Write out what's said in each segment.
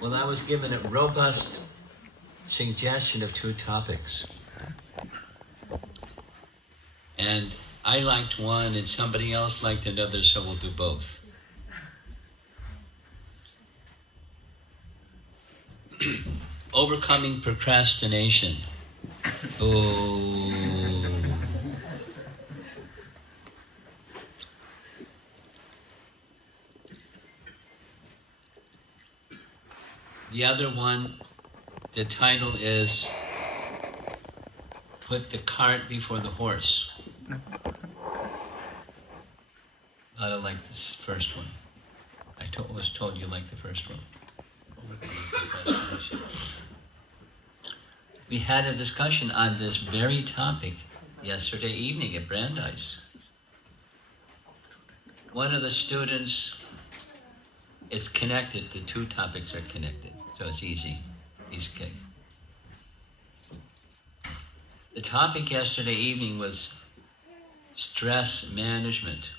Well, I was given a robust suggestion of two topics. And I liked one and somebody else liked another, so we'll do both. Overcoming procrastination. Oh. The other one, the title is Put the Cart Before the Horse. I don't like this first one. I was told you liked the first one. Overcoming procrastination. We had a discussion on this very topic yesterday evening at Brandeis. One of the students is connected, the two topics are connected, so it's easy, piece of cake. The topic yesterday evening was stress management.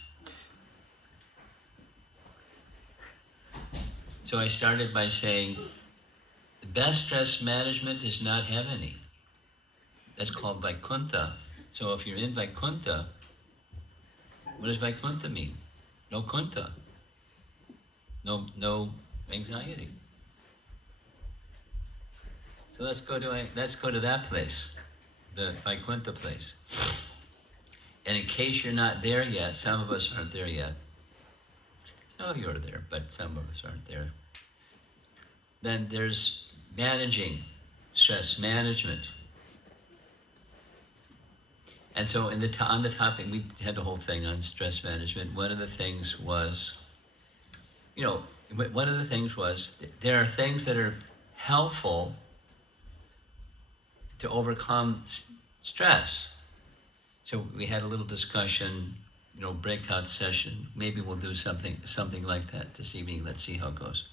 So I started by saying, the best stress management is not have any. That's called Vaikuntha. So if you're in Vaikuntha, what does Vaikuntha mean? No kunta. No anxiety. So let's go to that place, the Vaikuntha place. And in case you're not there yet, some of us aren't there yet. Some of you are there, but some of us aren't there. Then there's managing, stress management. And so on the topic, we had a whole thing on stress management. One of the things was, there are things that are helpful to overcome stress. So we had a little discussion, breakout session. Maybe we'll do something like that this evening. Let's see how it goes.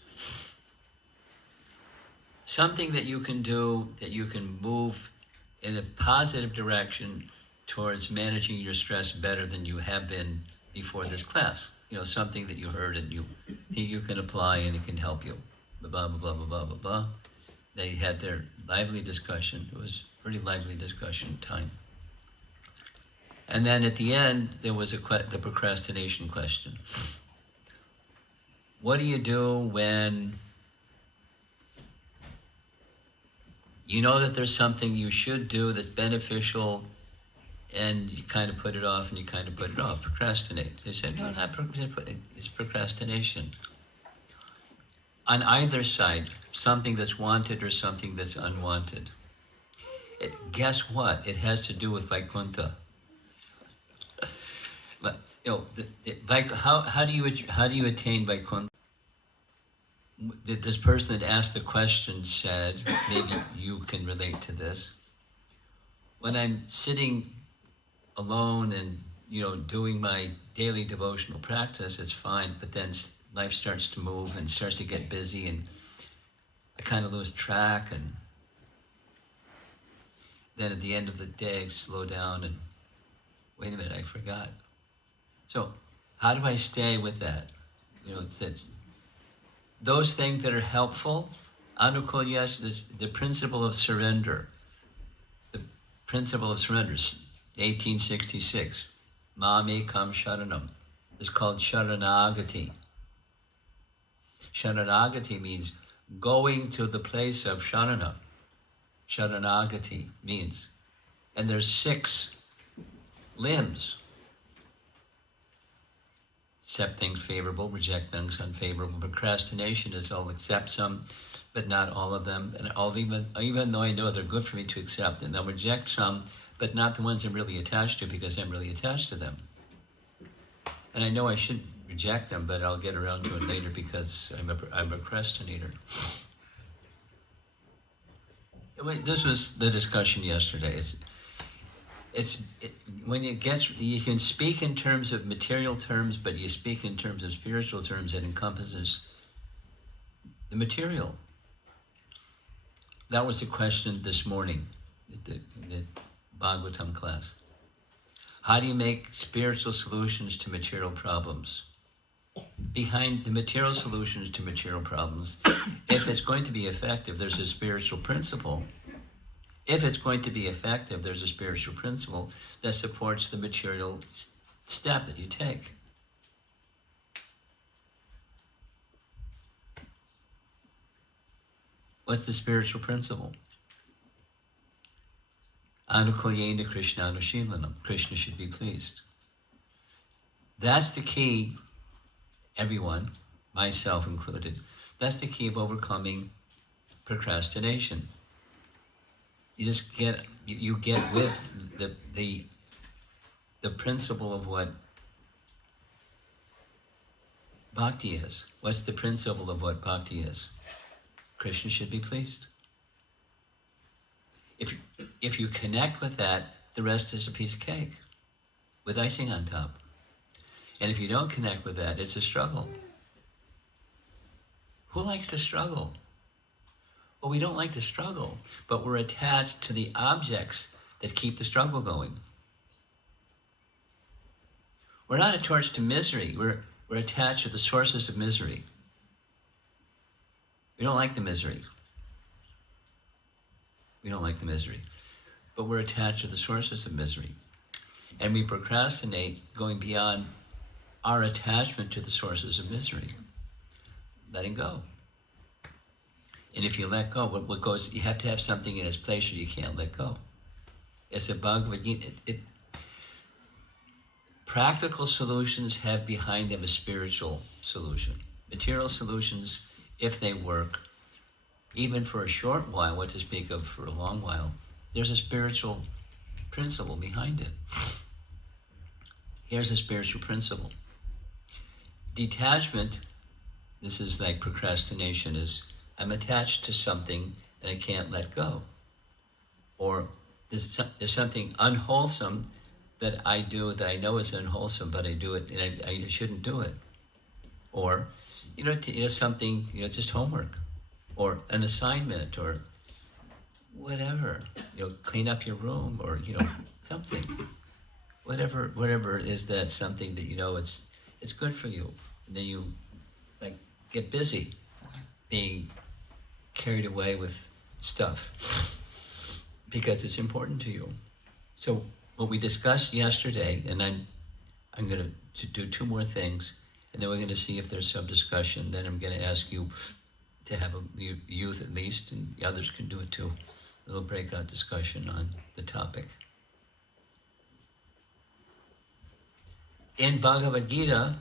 Something that you can do, that you can move in a positive direction towards managing your stress better than you have been before this class. Something that you heard and you think you can apply and it can help you. Blah, blah, blah, blah, blah, blah, blah. They had their lively discussion. It was pretty lively discussion time. And then at the end, there was the procrastination question. What do you do when you know that there's something you should do that's beneficial and you kind of put it off and you kind of put it off? Procrastinate. They said, no, it's procrastination. On either side, something that's wanted or something that's unwanted. Guess what? It has to do with Vaikuntha. But how do you attain Vaikuntha? This person that asked the question said, maybe you can relate to this. When I'm sitting alone and doing my daily devotional practice, it's fine. But then life starts to move and starts to get busy, and I kind of lose track. And then at the end of the day, I slow down and wait a minute, I forgot. So how do I stay with that? It's those things that are helpful. Anukulya, the principle of surrender. The principle of surrender, 1866. Mame kam sharanam. It's called sharanagati. Sharanagati means going to the place of sharana. Sharanagati means. And there's 6 limbs. Accept things favorable, reject things unfavorable. Procrastination is I'll accept some, but not all of them. And even though I know they're good for me to accept, and I'll reject some, but not the ones I'm really attached to because I'm really attached to them. And I know I shouldn't reject them, but I'll get around to it later because I'm a procrastinator. This was the discussion yesterday. When you can speak in terms of material terms, but you speak in terms of spiritual terms, it encompasses the material. That was the question this morning in the Bhagavatam class. How do you make spiritual solutions to material problems? behind the material solutions to material problems, if it's going to be effective, there's a spiritual principle. If it's going to be effective, there's a spiritual principle that supports the material step that you take. What's the spiritual principle? Anukulyena Krishna Anushilanam. Krishna should be pleased. That's the key, everyone, myself included. That's the key of overcoming procrastination. You just get with the principle of what bhakti is. What's the principle of what bhakti is? Krishna should be pleased. If you connect with that, the rest is a piece of cake with icing on top. And if you don't connect with that, it's a struggle. Who likes to struggle? Well, we don't like to struggle, but we're attached to the objects that keep the struggle going. We're not attached to misery. We're attached to the sources of misery. We don't like the misery. We don't like the misery. But we're attached to the sources of misery. And we procrastinate going beyond our attachment to the sources of misery. Letting go. And if you let go, what goes, you have to have something in its place or you can't let go. It's a Bhagavad Gita. Practical solutions have behind them a spiritual solution. Material solutions, if they work, even for a short while, what to speak of for a long while, there's a spiritual principle behind it. Here's a spiritual principle. Detachment, this is like procrastination, is I'm attached to something and I can't let go. Or there's something unwholesome that I do that I know is unwholesome, but I do it and I shouldn't do it. Or, something, just homework or an assignment or whatever, clean up your room or, something. Whatever it is that something that it's good for you. And then you get busy being carried away with stuff because it's important to you. So what we discussed yesterday, and I'm going to do two more things, and then we're going to see if there's some discussion. Then I'm going to ask you to have a youth at least, and the others can do it too, a little breakout discussion on the topic. In Bhagavad Gita,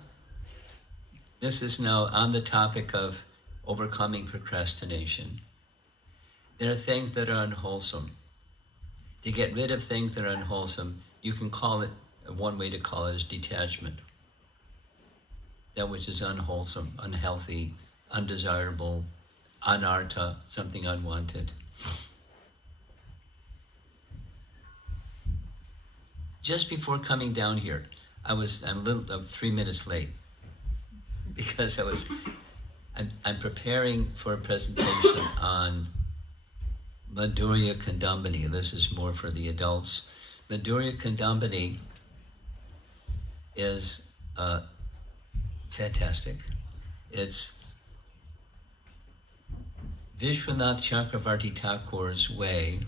this is now on the topic of overcoming procrastination. There are things that are unwholesome. To get rid of things that are unwholesome, you can call it, one way to call it is detachment. That which is unwholesome, unhealthy, undesirable, anartha, something unwanted. Just before coming down here, I'm 3 minutes late because I'm preparing for a presentation on Madhurya Kandambini. This is more for the adults. Madhurya Kandambini is fantastic. It's Vishwanath Chakravarti Thakur's way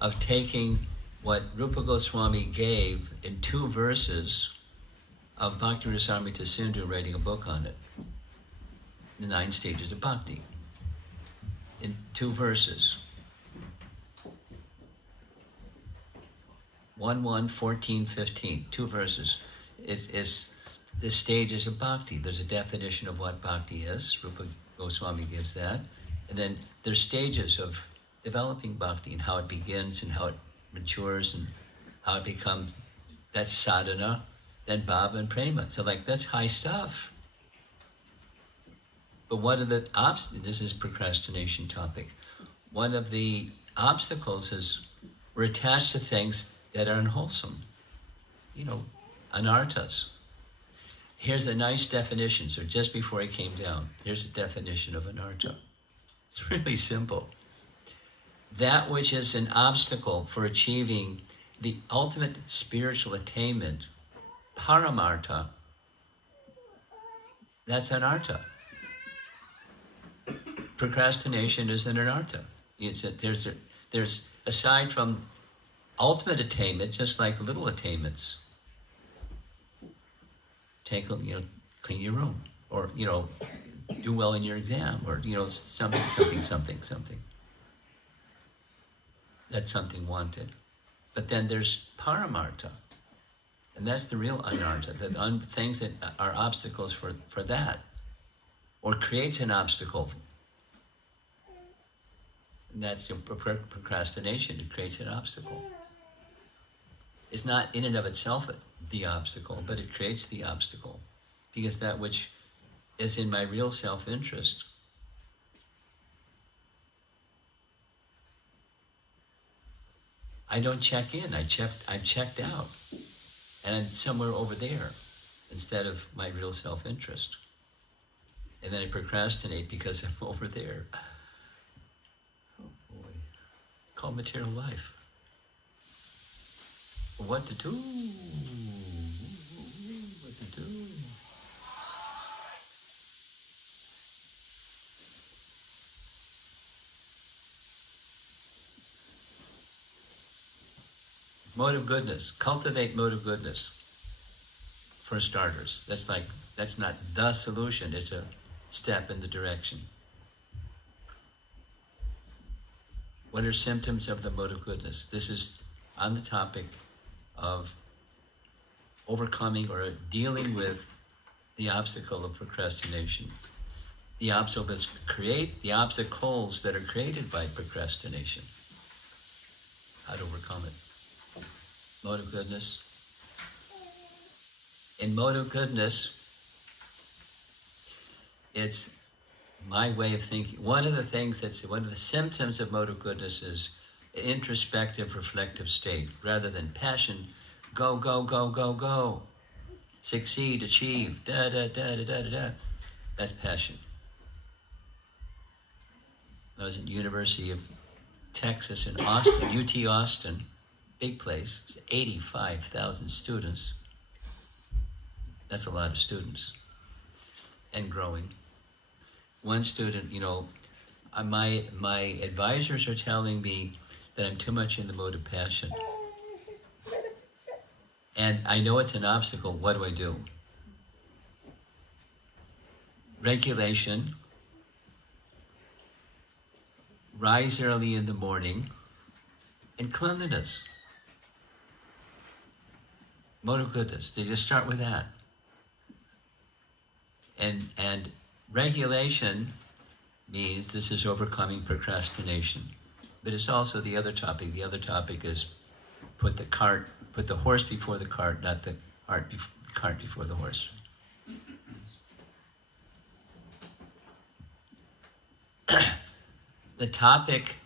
of taking what Rupa Goswami gave in 2 verses of Bhakti Rasamrita Sindhu, writing a book on it. The 9 stages of bhakti. In 2 verses. 1, 14, 15. 2 verses. Is the stages of bhakti. There's a definition of what bhakti is. Rupa Goswami gives that. And then there's stages of developing bhakti and how it begins and how it matures and how it becomes, that's sadhana, then bhava and prema. So that's high stuff. But one of the this is procrastination topic. One of the obstacles is we're attached to things that are unwholesome. Anarthas. Here's a nice definition. So just before I came down, here's a definition of anartha. It's really simple. That which is an obstacle for achieving the ultimate spiritual attainment, paramartha, That's anartha. Procrastination is an anartha. There's aside from ultimate attainment, just like little attainments. Clean your room, or do well in your exam, or something. That's something wanted. But then there's paramartha, and that's the real anartha. The things that are obstacles for that, or creates an obstacle. And that's procrastination. It creates an obstacle. It's not in and of itself the obstacle, but it creates the obstacle. Because that which is in my real self-interest I don't check in. I'm checked out. And I'm somewhere over there instead of my real self-interest. And then I procrastinate because I'm over there. Oh boy. Called material life. What to do? What to do? Mode of goodness. Cultivate mode of goodness. For starters. That's not the solution. It's a step in the direction. What are symptoms of the mode of goodness? This is on the topic of overcoming or dealing with the obstacle of procrastination. The obstacles that are created by procrastination. How to overcome it. Mode of goodness. In mode of goodness, it's my way of thinking. One of the symptoms of mode of goodness is an introspective, reflective state, rather than passion. Go, go, go, go, go. Succeed, achieve, da, da, da, da, da, da. That's passion. I was at University of Texas in Austin, UT Austin, big place, 85,000 students. That's a lot of students, and growing. One student, my advisors are telling me that I'm too much in the mode of passion. And I know it's an obstacle. What do I do? Regulation. Rise early in the morning. And cleanliness. Mode of goodness. They just start with that. And regulation means this is overcoming procrastination. But it's also the other topic. The other topic is put the horse before the cart, not the cart before the horse. The topic,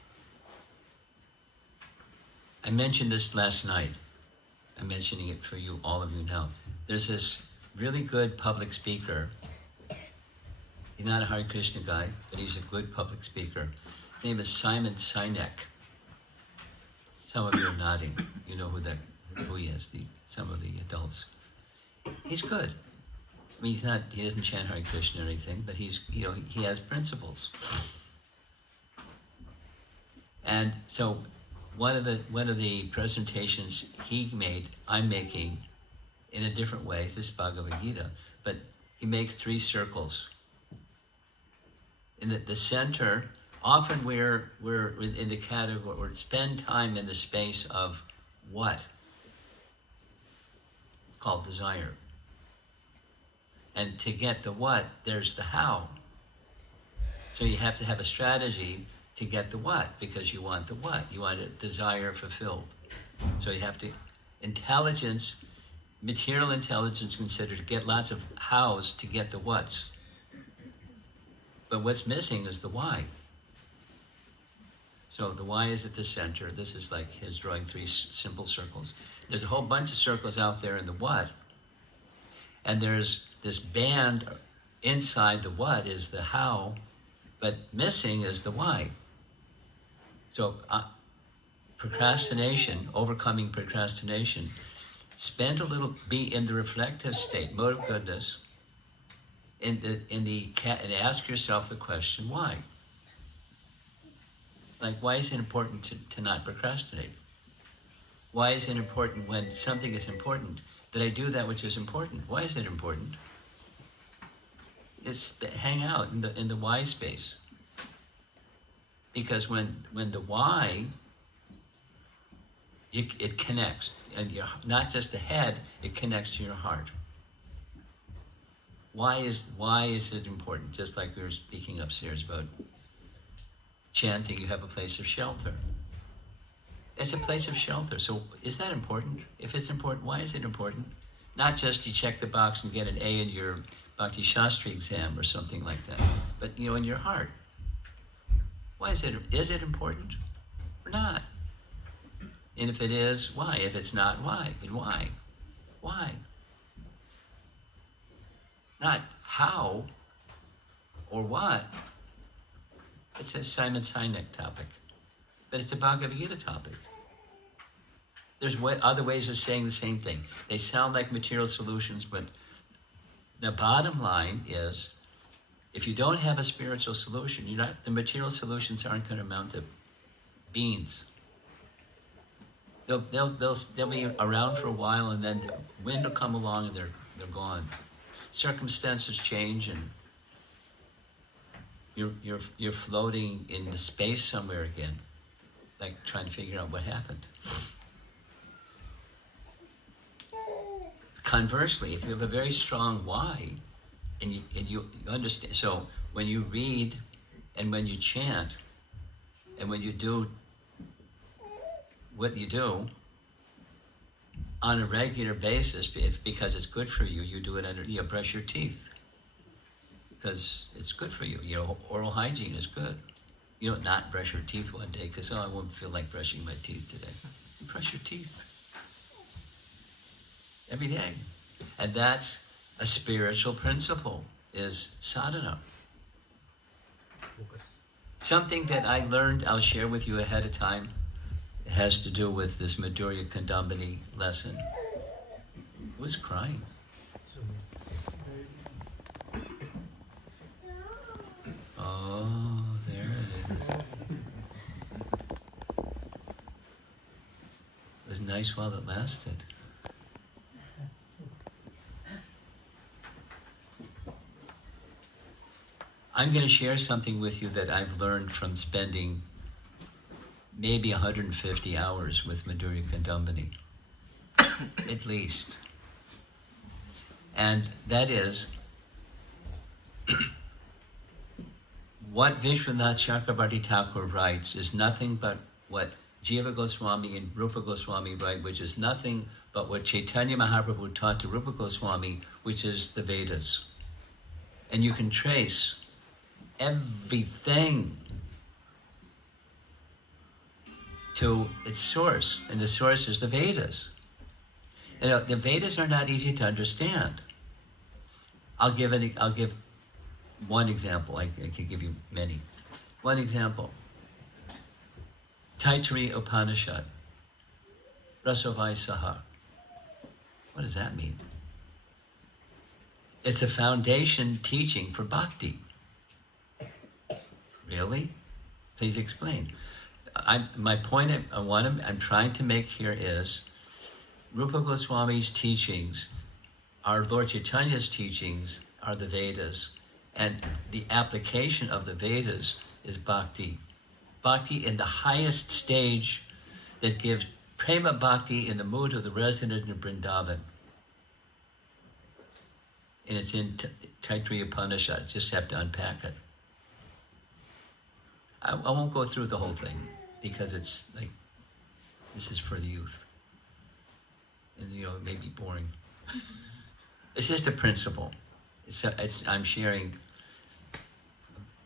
I mentioned this last night. I'm mentioning it for you, all of you now. There's this really good public speaker. He's not a Hare Krishna guy, but he's a good public speaker. His name is Simon Sinek. Some of you are nodding. You know who he is, some of the adults. He's good. I mean, he doesn't chant Hare Krishna or anything, but he has principles. And so one of the presentations he made, I'm making in a different way. This is Bhagavad Gita, but he makes 3 circles. In the center, often we're in the category, or spend time in the space of what? It's called desire. And to get the what, there's the how. So you have to have a strategy to get the what, because you want the what. You want a desire fulfilled. So you have to, material intelligence considered to get lots of hows to get the whats. But what's missing is the why. So the why is at the center. This is like his drawing 3 simple circles. There's a whole bunch of circles out there in the what. And there's this band inside the what is the how, but missing is the why. So procrastination, overcoming procrastination, be in the reflective state, mode of goodness, and ask yourself the question, why? Like, why is it important to not procrastinate? Why is it important when something is important that I do that which is important? Why is it important? It's hang out in the why space. Because when the why, it connects, and not just the head, it connects to your heart. Why is it important? Just like we were speaking upstairs about chanting, you have a place of shelter. It's a place of shelter. So is that important? If it's important, why is it important? Not just you check the box and get an A in your Bhakti Shastri exam or something like that, but in your heart. Why is it important or not? And if it is, why? If it's not, why? And why? Why? Not how or what. It's a Simon Sinek topic, but it's a Bhagavad Gita topic. There's other ways of saying the same thing. They sound like material solutions, but the bottom line is, if you don't have a spiritual solution, the material solutions aren't going to amount to beans. They'll be around for a while, and then the wind will come along, and they're gone. Circumstances change, and you're floating in the space somewhere again, like trying to figure out what happened. Conversely, if you have a very strong why, and you understand, so when you read and when you chant and when you do what you do on a regular basis, because it's good for you, you do it you brush your teeth because it's good for you. Oral hygiene is good. You don't not brush your teeth one day because, I won't feel like brushing my teeth today. You brush your teeth every day. And that's a spiritual principle, is sadhana. Something that I learned, I'll share with you ahead of time. It has to do with this Madhurya Kandambini lesson. Who was crying? Oh, there it is. It was nice while it lasted. I'm going to share something with you that I've learned from spending maybe 150 hours with Madhurya Kandambini, at least. And that is, what Vishwanath Chakravarti Thakur writes is nothing but what Jiva Goswami and Rupa Goswami write, which is nothing but what Chaitanya Mahaprabhu taught to Rupa Goswami, which is the Vedas. And you can trace everything to its source, and the source is the Vedas. The Vedas are not easy to understand. I'll give one example. I could give you many. One example. Taittiriya Upanishad. Rasavai Saha. What does that mean? It's a foundation teaching for bhakti. Really? Please explain. My point I'm trying to make here is Rupa Goswami's teachings, our Lord Chaitanya's teachings, are the Vedas, and the application of the Vedas is bhakti. Bhakti in the highest stage that gives prema bhakti in the mood of the resident in Vrindavan. And it's in Taittiriya Upanishad. Just have to unpack it. I won't go through the whole thing because it's like, this is for the youth. And it may be boring. It's just a principle. I'm sharing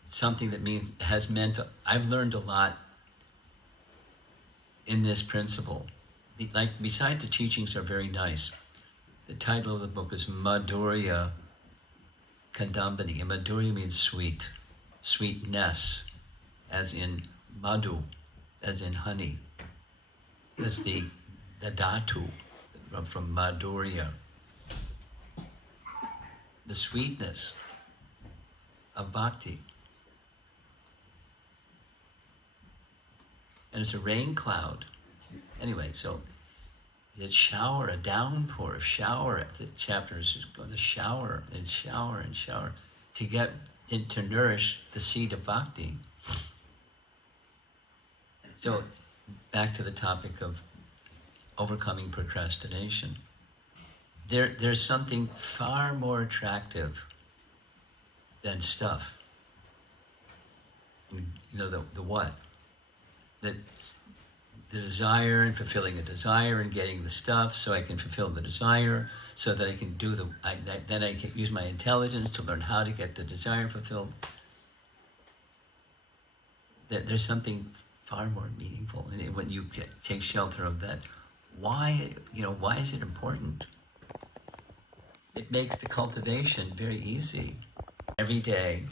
something that I've learned a lot in this principle. Besides the teachings are very nice, the title of the book is Madhurya Kandambini. And Madhurya means sweet, sweetness, as in madhu, as in honey. That's the dhatu from Madhurya. The sweetness of bhakti. And it's a rain cloud. Anyway, so the shower, a downpour, a shower. The chapters is going to shower and shower and shower to get to nourish the seed of bhakti. So back to the topic of overcoming procrastination. There's something far more attractive than stuff. You know, the what? The desire and fulfilling a desire and getting the stuff so I can fulfill the desire, so that I can do then I can use my intelligence to learn how to get the desire fulfilled. There's something far more meaningful. And when you take shelter of that, why is it important? It makes the cultivation very easy. Every day,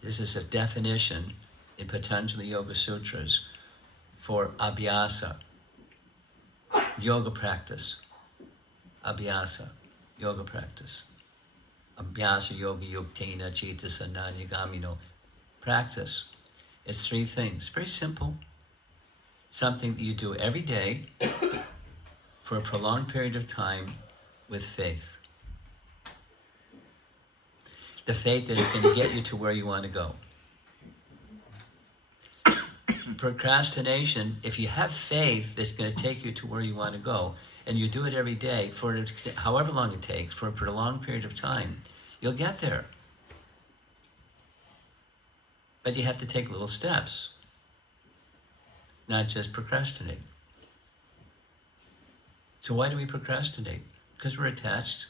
this is a definition in Patanjali Yoga Sutras for abhyasa, yoga practice. Abhyasa, yoga practice. Abhyasa yoga yuktena cetasa nanigamino. Practice. It's three things. Very simple. Something that you do every day for a prolonged period of time with faith. The faith that is going to get you to where you want to go. Procrastination, if you have faith that's going to take you to where you want to go, and you do it every day for however long it takes, for a prolonged period of time, you'll get there. But you have to take little steps, not just procrastinate. So why do we procrastinate? Because we're attached.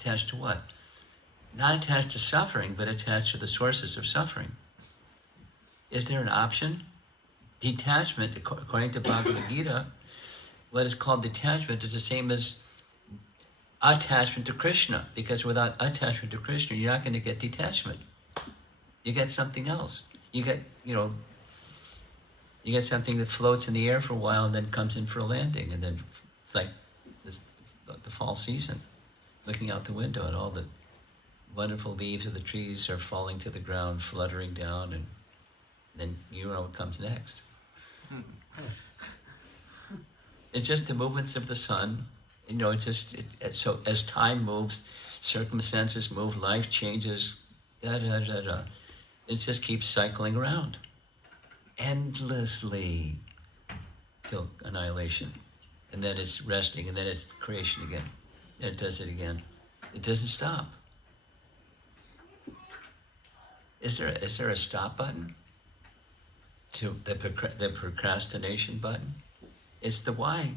Attached to what? Not attached to suffering, but attached to the sources of suffering. Is there an option? Detachment, according to Bhagavad Gita, what is called detachment is the same as attachment to Krishna, because without attachment to Krishna, you're not going to get detachment. You get something else. You get something that floats in the air for a while and then comes in for a landing, and then it's like the fall season, looking out the window and all the wonderful leaves of the trees are falling to the ground, fluttering down, and then you know what comes next. It's just the movements of the sun. So as time moves, circumstances move, life changes, It just keeps cycling around endlessly till annihilation. And then it's resting, and then it's creation again. And it does it again. It doesn't stop. Is there a stop button to the procrastination button? It's the why.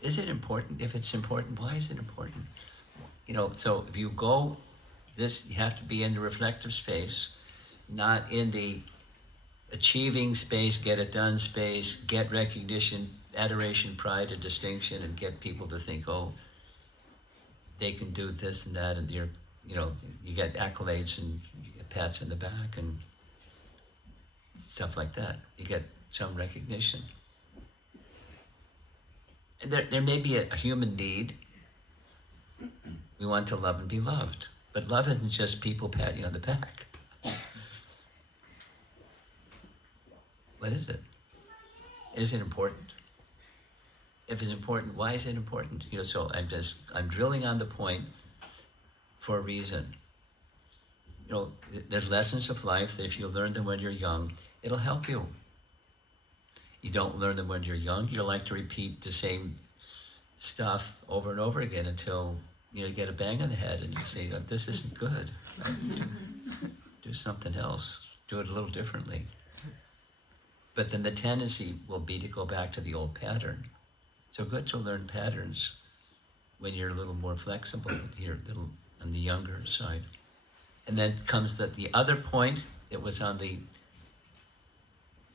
Is it important? If it's important, why is it important? So if you go you have to be in the reflective space, not in the achieving space, get it done space, get recognition, adoration, pride, and distinction, and get people to think, oh, they can do this and that, and you get accolades and you get pats in the back and stuff like that. You get some recognition. And there may be a human need. We want to love and be loved. But love isn't just people pat you on the back. What is it? Is it important? If it's important, why is it important? So I'm drilling on the point for a reason. There's lessons of life that if you learn them when you're young, it'll help you. You don't learn them when you're young, you like to repeat the same stuff over and over again until you get a bang on the head and you say, oh, this isn't good. Do something else. Do it a little differently. But then the tendency will be to go back to the old pattern. So good to learn patterns when you're a little more flexible, you're a little on the younger side. And then comes the other point that was on the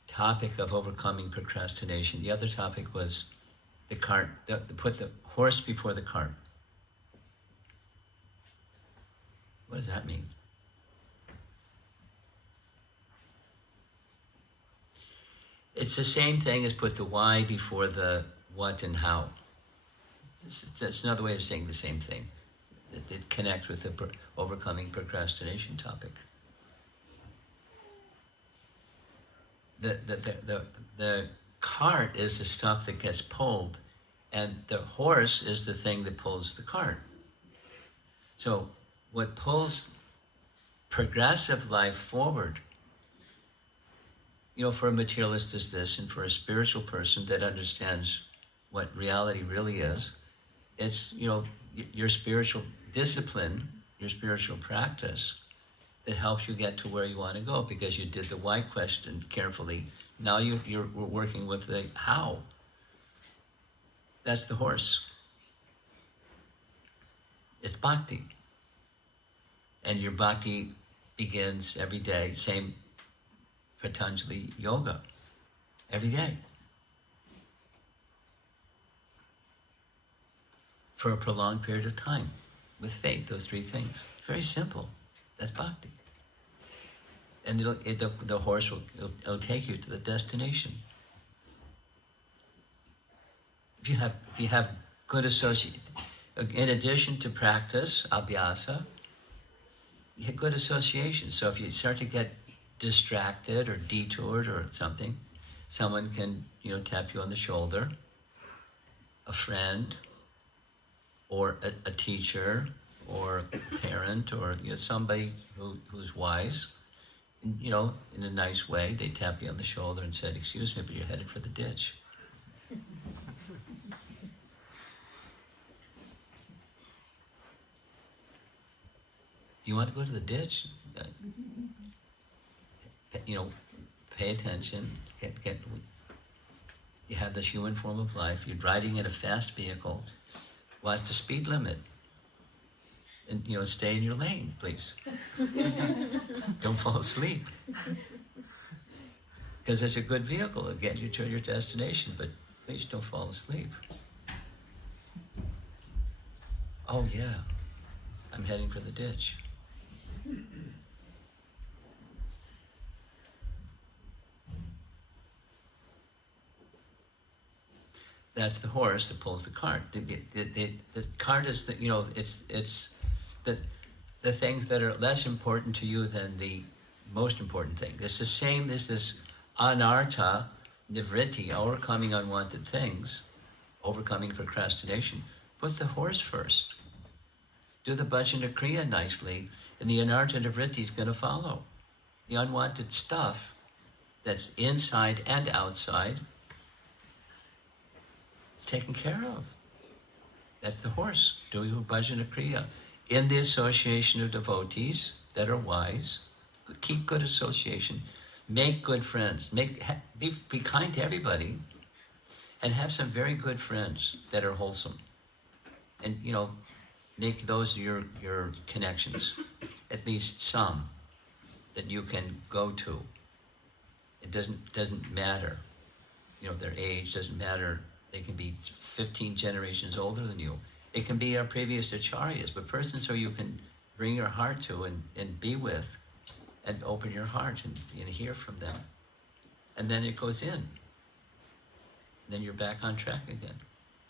topic of overcoming procrastination. The other topic was the cart, put the horse before the cart. What does that mean? It's the same thing as put the why before the what and how. It's another way of saying the same thing. that connect with the overcoming procrastination topic. The cart is the stuff that gets pulled, and the horse is the thing that pulls the cart. So what pulls progressive life forward, for a materialist is this, and for a spiritual person that understands what reality really is, it's, your spiritual discipline, your spiritual practice that helps you get to where you want to go, because you did the why question carefully. Now you're working with the how. That's the horse. It's bhakti. And your bhakti begins every day, same Patanjali yoga, every day. For a prolonged period of time, with faith, those three things. Very simple. That's bhakti. And the horse will take you to the destination. If you have good association, in addition to practice, abhyasa, you have good association. So if you start to get distracted or detoured or something, someone can, tap you on the shoulder, a friend, or a teacher, or a parent, or somebody who's wise, in a nice way. They tap you on the shoulder and said, "Excuse me, but you're headed for the ditch." Do you want to go to the ditch? Pay attention. You have this human form of life. You're riding in a fast vehicle. Watch the speed limit. And, stay in your lane, please. Don't fall asleep. Because it's a good vehicle to get you to your destination, but please don't fall asleep. Oh yeah, I'm heading for the ditch. That's the horse that pulls the cart. The cart is it's the things that are less important to you than the most important thing. It's the same as this anartha, nivritti, overcoming unwanted things, overcoming procrastination. Put the horse first. Do the bhajana kriya nicely, and the anartha nivritti is going to follow. The unwanted stuff that's inside and outside is taken care of. That's the horse. Do your bhajana kriya. In the association of devotees that are wise, keep good association, make good friends, be kind to everybody, and have some very good friends that are wholesome. And make those your connections, at least some that you can go to. It doesn't matter, their age doesn't matter. They can be 15 generations older than you. It can be our previous acharyas, but persons who you can bring your heart to and be with, and open your heart and hear from them. And then it goes in. Then you're back on track again,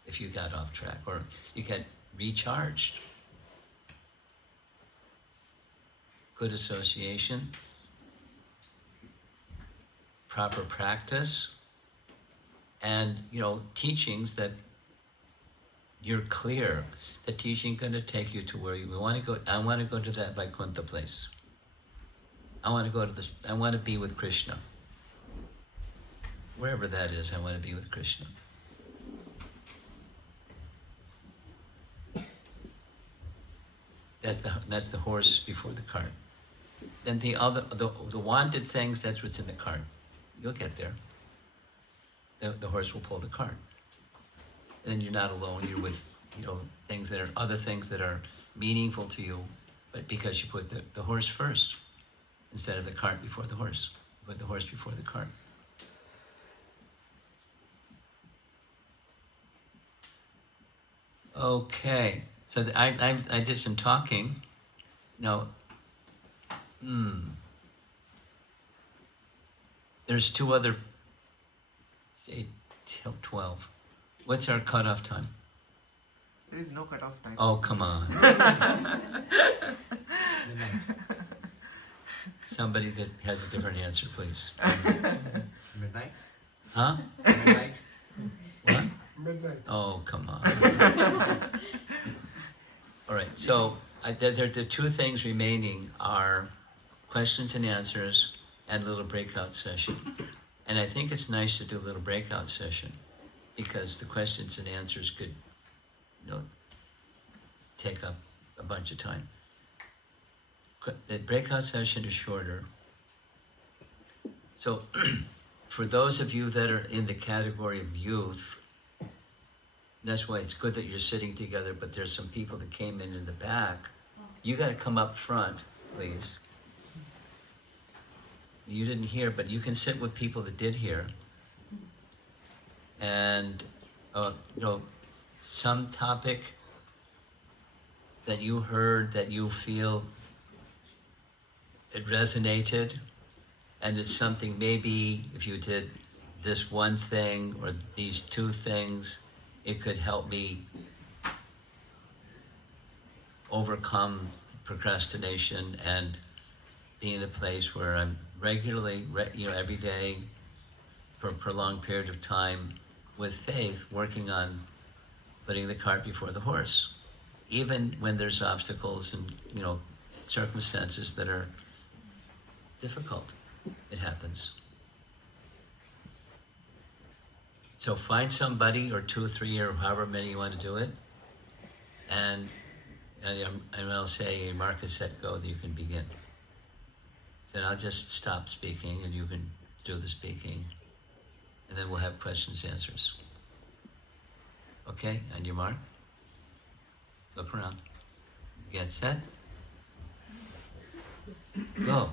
if you got off track, or you get recharged. Good association, proper practice, and teachings that you're clear. The teaching going to take you to where you want to go. I want to go to that Vaikuntha place. I want to go to this. I want to be with Krishna. Wherever that is, I want to be with Krishna. That's the horse before the cart. Then the wanted things, that's what's in the cart. You'll get there. The horse will pull the cart. And then you're not alone. You're with other things that are meaningful to you, but because you put the horse first instead of the cart before the horse. You put the horse before the cart. Okay, so I did some talking. Now, there's two other, say, till 12. What's our cutoff time? There is no cutoff time. Oh, come on. Somebody that has a different answer, please. Midnight? Huh? Midnight? What? Midnight. Oh, come on. All right, so the two things remaining are questions and answers and a little breakout session. And I think it's nice to do a little breakout session because the questions and answers could, take up a bunch of time. The breakout session is shorter. So for those of you that are in the category of youth, that's why it's good that you're sitting together, but there's some people that came in the back. You got to come up front, please. You didn't hear, but you can sit with people that did hear. And, some topic that you heard that you feel it resonated, and it's something maybe if you did this one thing or these two things, it could help me overcome procrastination and be in a place where I'm regularly, every day for a prolonged period of time with faith, working on putting the cart before the horse. Even when there's obstacles and, circumstances that are difficult, it happens. So find somebody or 2 or 3 or however many you want to do it, and I'll say mark a set go that you can begin. Then I'll just stop speaking and you can do the speaking, and then we'll have questions, answers. Okay, on your mark, look around, get set, go.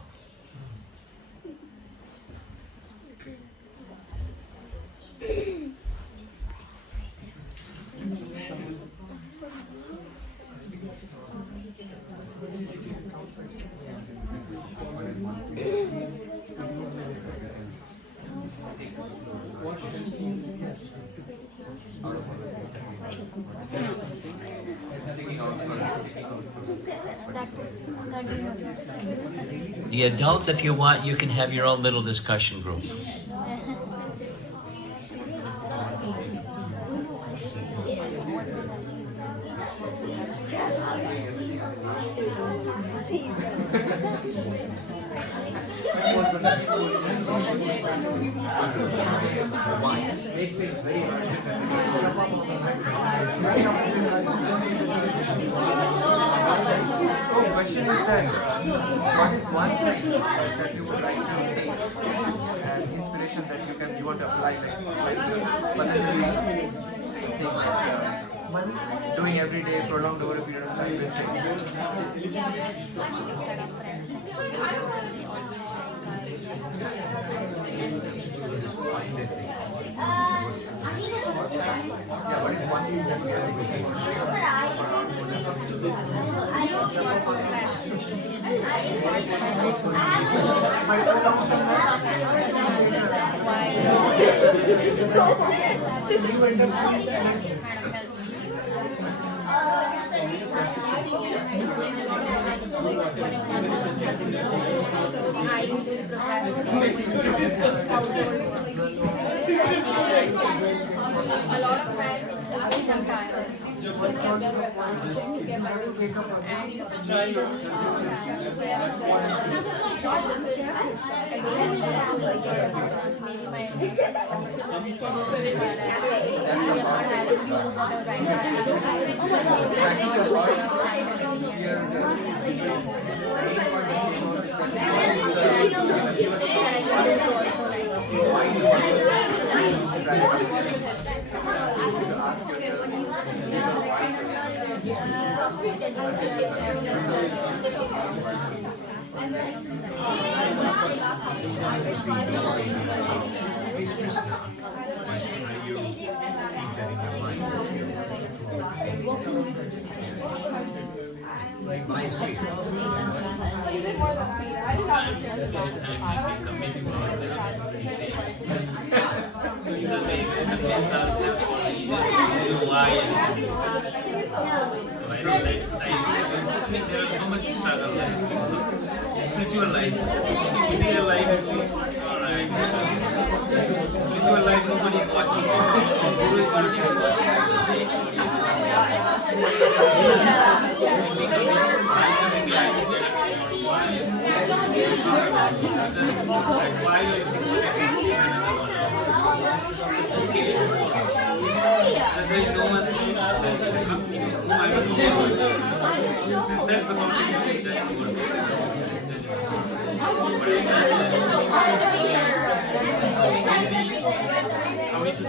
The adults, if you want, you can have your own little discussion group. Question is that what is one thing that you would like to take and inspiration that you want to apply like doing every day prolonged over a period of convince ourselves for why and there is so much struggle there. Spiritual life, material life, alright. Spiritual life, nobody is watching. Guru is watching. Why there is no one who I will never do. The self-accountability that you want to how it is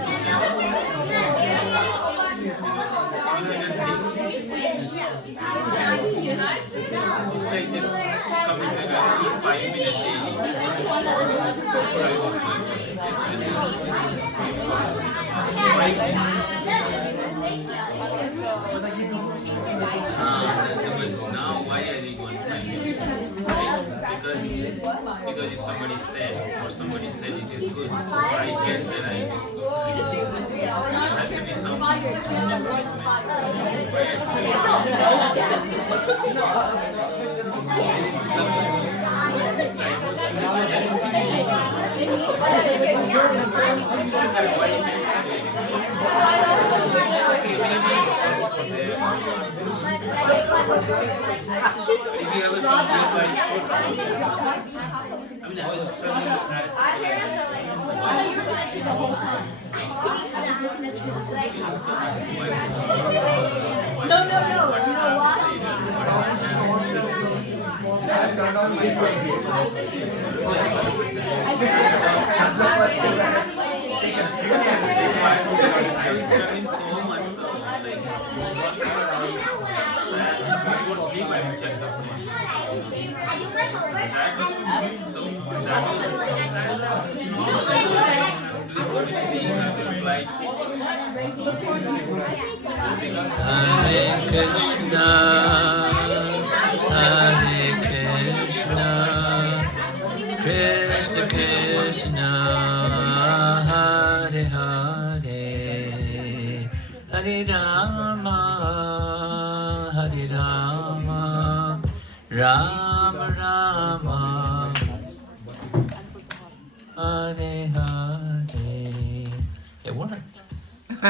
it's like just coming to 5 minutes daily. Now why I need 1 minute? Right? Because if somebody said or somebody said it is good, or I get that I it has to be something. I mean, I was struggling with that. I was looking at you the whole time. I was looking at you the whole time. No. You know what? I was struggling so much, so before sleep I would check the phone. Hare Krishna, Krishna Krishna, Hare Hare, Hare Rama, Hare Rama, Rama Rama, Hare Hare. It worked. I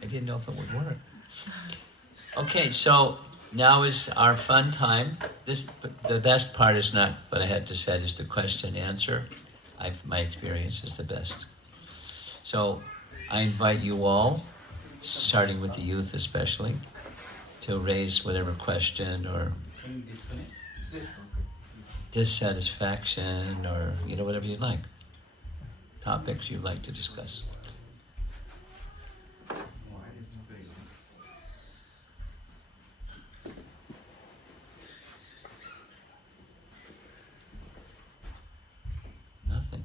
didn't know if it would work. Okay, so now is our fun time. The best part is not what I had to say, is the question and answer. My experience is the best. So I invite you all, starting with the youth especially, to raise whatever question or dissatisfaction or whatever you'd like. Topics you'd like to discuss. Nothing.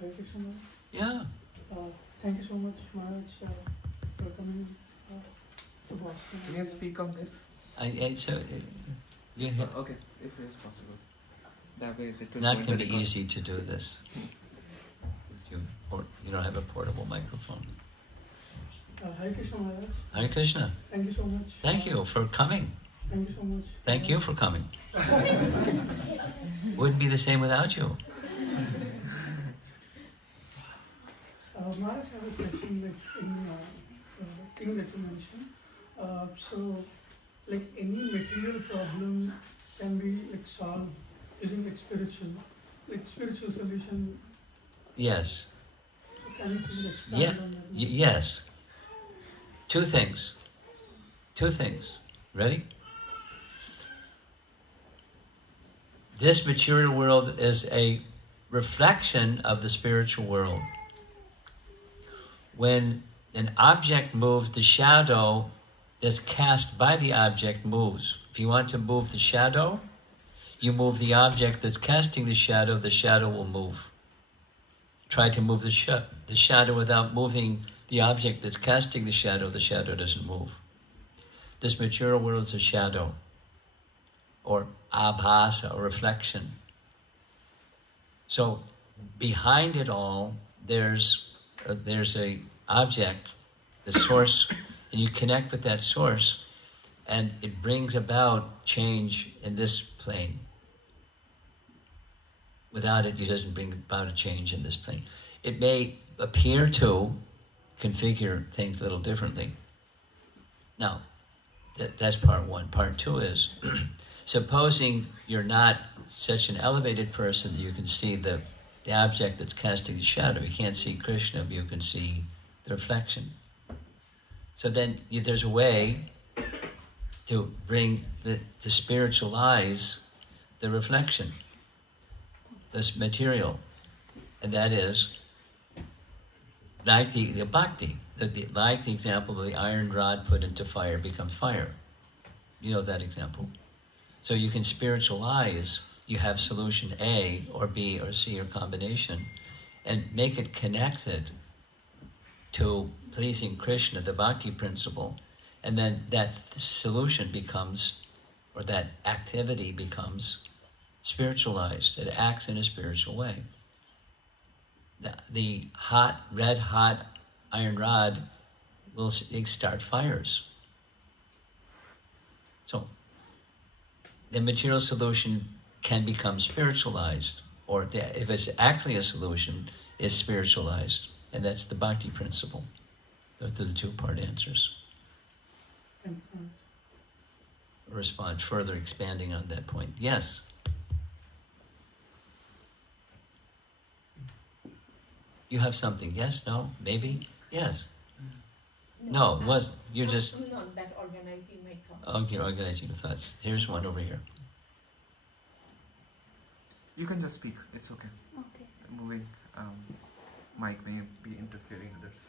Hare Krishna. Yeah. Thank you so much, Maharaj, for coming to Boston. Can you speak on this? You Okay, if it is possible. That way it will not go in going the to be record. easy to do this. You don't have a portable microphone. Hare Krishna, Maharaj. Hare Krishna. Thank you so much. Thank you for coming. Thank you so much. Thank you for coming. Wouldn't be the same without you. Maharaj, I have a question in the thing that you mentioned. So, any material problem can be solved using spiritual solution. Yes. Can you please expand Yeah. on that? Yes. Two things. Ready? This material world is a reflection of the spiritual world. When an object moves, the shadow that's cast by the object moves. If you want to move the shadow, you move the object that's casting the shadow will move. Try to move the shadow without moving the object that's casting the shadow doesn't move. This material world is a shadow. or abhasa, or reflection. So behind it all, there's a object, the source, and you connect with that source, and it brings about change in this plane. Without it, it doesn't bring about a change in this plane. It may appear to configure things a little differently. Now, that's part one. Part two is, supposing you're not such an elevated person that you can see the object that's casting the shadow. You can't see Krishna, but you can see the reflection. So then there's a way to bring to spiritualize the reflection, this material, and that is like the bhakti, like the example of the iron rod put into fire becomes fire. You know that example. So you can spiritualize, you have solution A or B or C or combination, and make it connected to pleasing Krishna, the bhakti principle, and then that solution becomes, or that activity becomes spiritualized. It acts in a spiritual way. The red hot iron rod will start fires. So the material solution can become spiritualized, or if it's actually a solution, is spiritualized. And that's the bhakti principle. Those are the two-part answers. Respond further, expanding on that point. Yes? You have something? Yes? No? Maybe? Yes? No, you're just... No, that organizing my thoughts. Oh, you're organizing your thoughts. Here's one over here. You can just speak. It's okay. Okay. Moving mic may be interfering with this.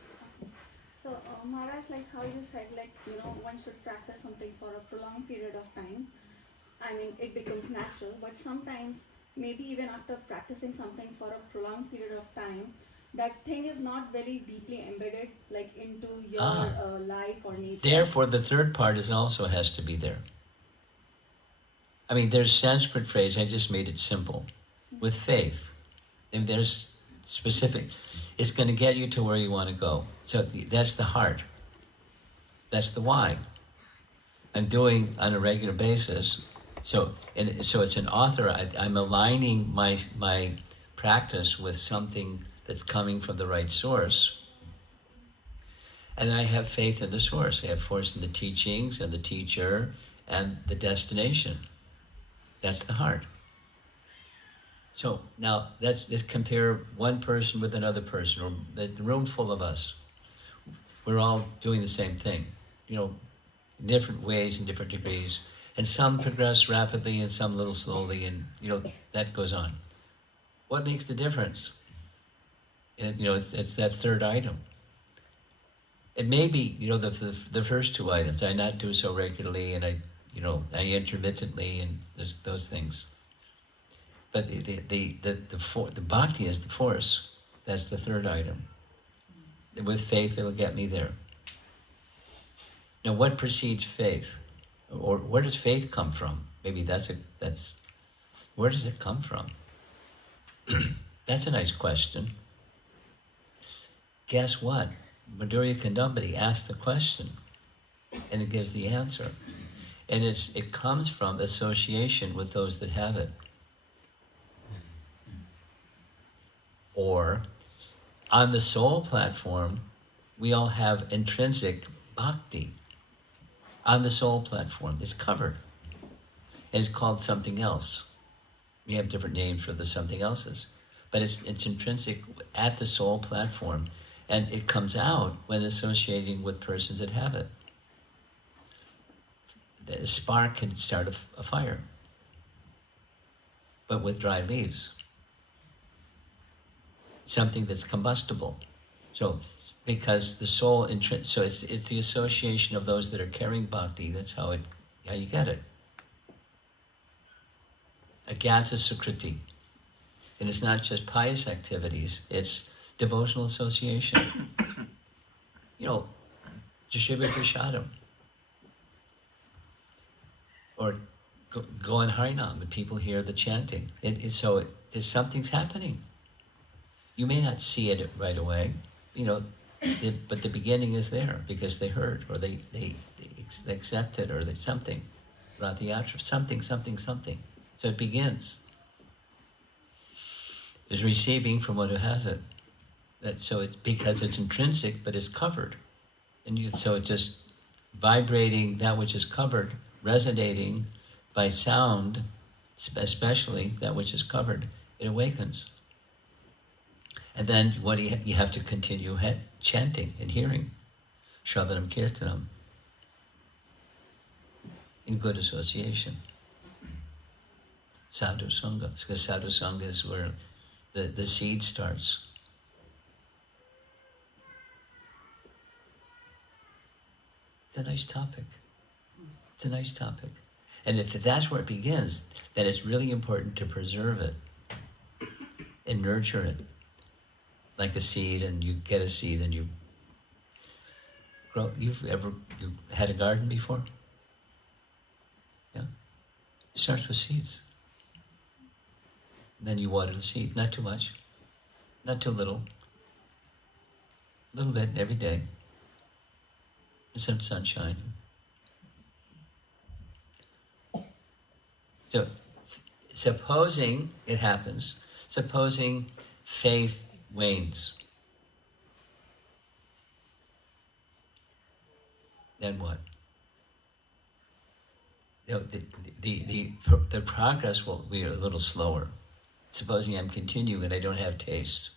So, Maharaj, like how you said, like, one should practice something for a prolonged period of time. I mean, it becomes natural, but sometimes, maybe even after practicing something for a prolonged period of time, that thing is not very deeply embedded, like, into your life or nature. Therefore, the third part also has to be there. I mean, there's Sanskrit phrase, I just made it simple. With faith. And there's specific. It's going to get you to where you want to go. So that's the heart. That's the why. I'm doing on a regular basis. So it's an author. I'm aligning my practice with something that's coming from the right source. And I have faith in the source. I have force in the teachings and the teacher and the destination. That's the heart. So now let's compare one person with another person, or the room full of us. We're all doing the same thing, in different ways and different degrees. And some progress rapidly and some a little slowly, and that goes on. What makes the difference? It's that third item. It may be, the first two items. I not do so regularly, and I intermittently, and those things. But the bhakti is the force. That's the third item. With faith, it'll get me there. Now, what precedes faith? Or where does faith come from? Maybe where does it come from? That's a nice question. Guess what? Madhurya Kandambari asked the question, and it gives the answer. And it comes from association with those that have it. Or, on the soul platform, we all have intrinsic bhakti. On the soul platform, it's covered. And it's called something else. We have different names for the something else's. But it's intrinsic at the soul platform. And it comes out when associating with persons that have it. The spark can start a fire, but with dry leaves. Something that's combustible. So, because the soul, so it's the association of those that are carrying bhakti. That's how you get it. Agyata Sukriti. And it's not just pious activities, it's devotional association. Jashibha Prashadam. Or go on Harinam and people hear the chanting. There's something's happening. You may not see it right away, but the beginning is there because they heard or they accepted or they something. Rathayatra, something. So it begins. Is receiving from one who has it. So it's because it's intrinsic, but it's covered. So it's just vibrating that which is covered, resonating by sound, especially that which is covered, it awakens. And then you have to continue chanting and hearing, Shravanam Kirtanam, in good association. Sadhu Sangha, because Sadhu Sangha is where the seed starts. It's a nice topic. It's a nice topic. And if that's where it begins, then it's really important to preserve it and nurture it. Like a seed, and you get a seed and you grow. You had a garden before? Yeah? It starts with seeds. Then you water the seed. Not too much. Not too little. A little bit every day. Some sunshine. So, supposing it happens, supposing faith wanes, then what? The progress will be a little slower. Supposing I'm continuing and I don't have taste.